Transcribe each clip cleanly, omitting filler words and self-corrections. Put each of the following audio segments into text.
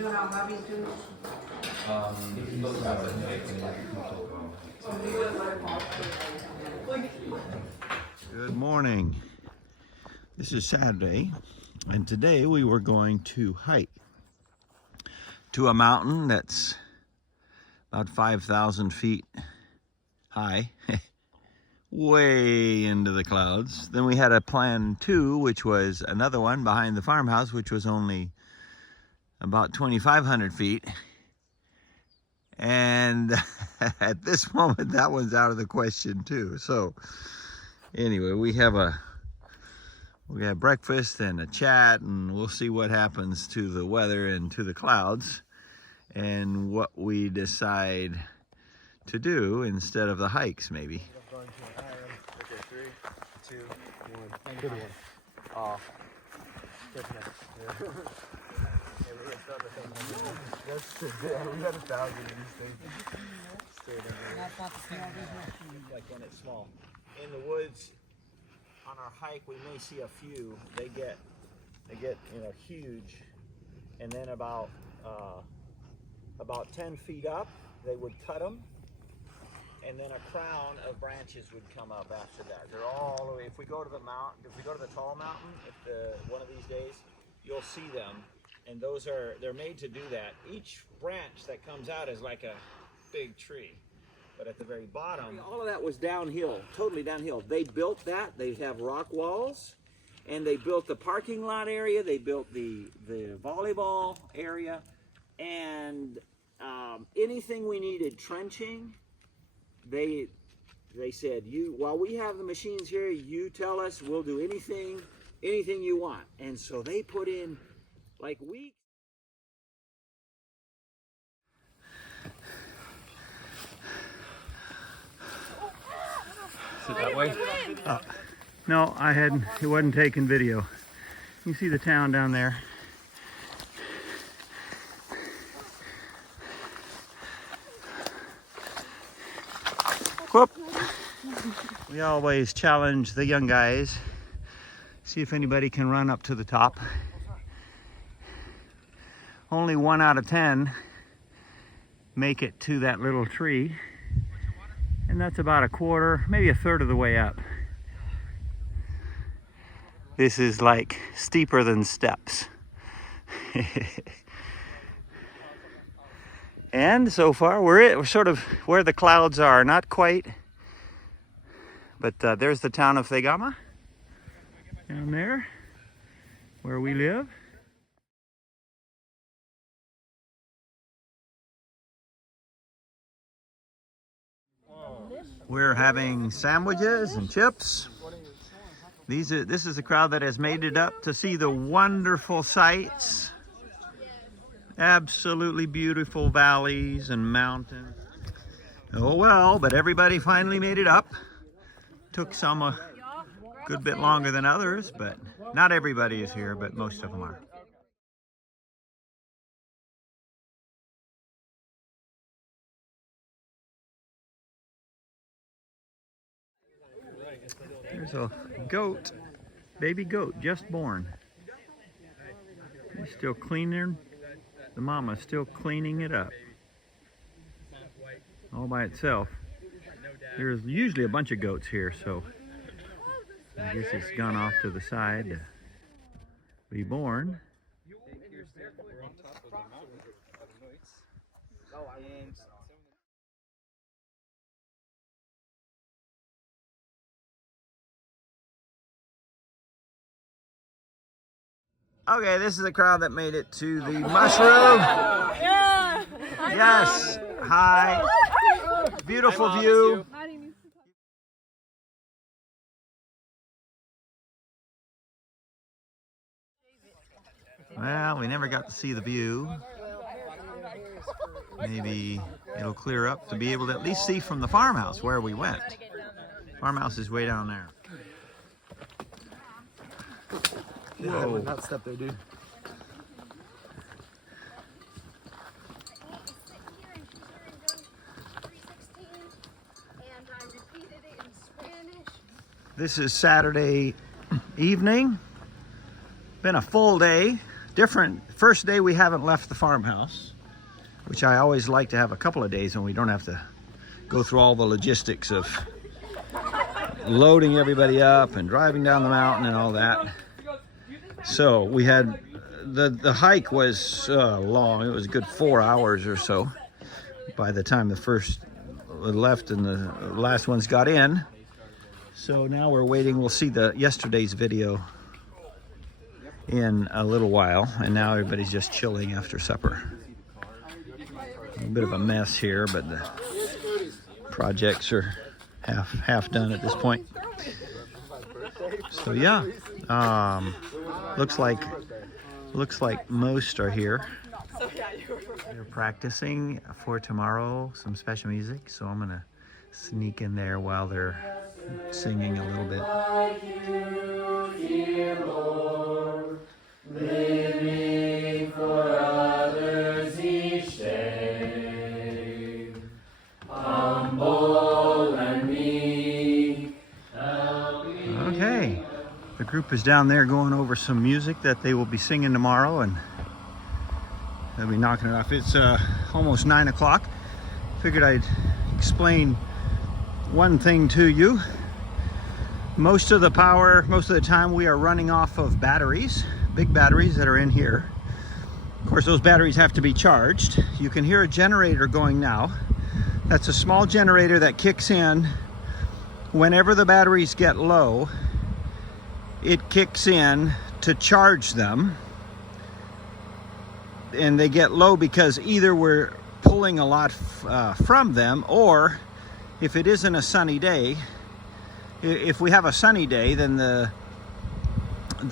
Good morning. This is Saturday, and today we were going to hike to a mountain that's about 5,000 feet high, way into the clouds. Then we had a plan 2, which was another one behind the farmhouse, which was only about 2,500 feet. And at this moment, that one's out of the question too. So anyway, we have breakfast and a chat, and we'll see what happens to the weather and to the clouds and what we decide to do instead of the hikes, maybe. Going to an island. Okay, 3, 2, 1. Good one. Oh, good enough. Yeah. Hey, we're gonna start the thing. We got 1,000 of these things. Like when it's small. In the woods, on our hike, we may see a few. They get huge, and then about 10 feet up, they would cut them, and then a crown of branches would come up after that. They're all the way. If we go to the tall mountain, one of these days, you'll see them, and they're made to do that. Each branch that comes out is like a big tree. But at the very bottom, all of that was downhill, totally downhill. They built that. They have rock walls, and they built the parking lot area. They built the volleyball area, and anything we needed trenching, they said, while we have the machines here, you tell us, we'll do anything you want. And so they put in like weeks. That way? No, it wasn't taking video. You see the town down there. Whoop! We always challenge the young guys, see if anybody can run up to the top. Only 1 out of 10 make it to that little tree. And that's about a quarter, maybe a third of the way up. This is like steeper than steps. And so far we're sort of where the clouds are, not quite. But there's the town of Thegama down there, where we live. We're having sandwiches and chips. This is a crowd that has made it up to see the wonderful sights. Absolutely beautiful valleys and mountains. Oh well, but everybody finally made it up. Took some a good bit longer than others, but not everybody is here, but most of them are. There's a goat, baby goat, just born. He's still cleaning. The mama's still cleaning it up. All by itself. There's usually a bunch of goats here, so I guess it's gone off to the side to be born. We're on top of the mountain of Arranoitz. Okay, this is the crowd that made it to the mushroom. Yeah. Yes. Hi. Beautiful view. Well, we never got to see the view. Maybe it'll clear up to be able to at least see from the farmhouse where we went. Farmhouse is way down there. Yeah, I would not step there, dude. This is Saturday evening. Been a full day different. First day we haven't left the farmhouse, which I always like to have a couple of days when we don't have to go through all the logistics of loading everybody up and driving down the mountain and all that. So we had, the hike was long. It was a good 4 hours or so by the time the first left and the last ones got in. So now we're waiting. We'll see yesterday's video in a little while, and now everybody's just chilling after supper. A bit of a mess here, but the projects are half done at this point. So yeah, looks like most are here. They're practicing for tomorrow some special music, so I'm gonna sneak in there while they're singing a little bit. Living for others each day, humble and meek. Okay, the group is down there going over some music that they will be singing tomorrow, and they'll be knocking it off. It's almost 9 o'clock. Figured I'd explain one thing to you. Most of the time we are running off of batteries, big batteries that are in here. Of course, those batteries have to be charged. You can hear a generator going now. That's a small generator that kicks in whenever the batteries get low. It kicks in to charge them, and they get low because either we're pulling a lot from them, or if it isn't a sunny day, if we have a sunny day, then the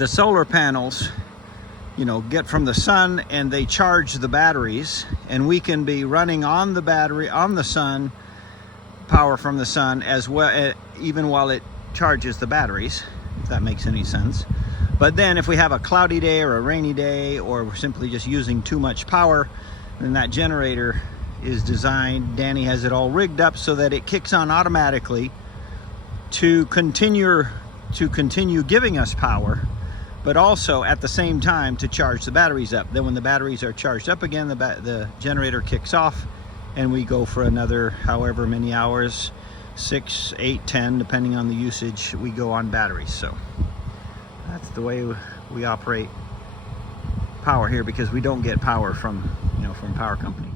solar panels, you know, get from the sun and they charge the batteries, and we can be running on the battery, on the sun, power from the sun as well, even while it charges the batteries, if that makes any sense. But then if we have a cloudy day or a rainy day, or we're simply just using too much power, then that generator is designed, Danny has it all rigged up so that it kicks on automatically to continue giving us power, but also at the same time to charge the batteries up. Then when the batteries are charged up again, the generator kicks off, and we go for another however many hours, 6, 8, 10, depending on the usage, we go on batteries. So that's the way we operate power here, because we don't get power from, from power company.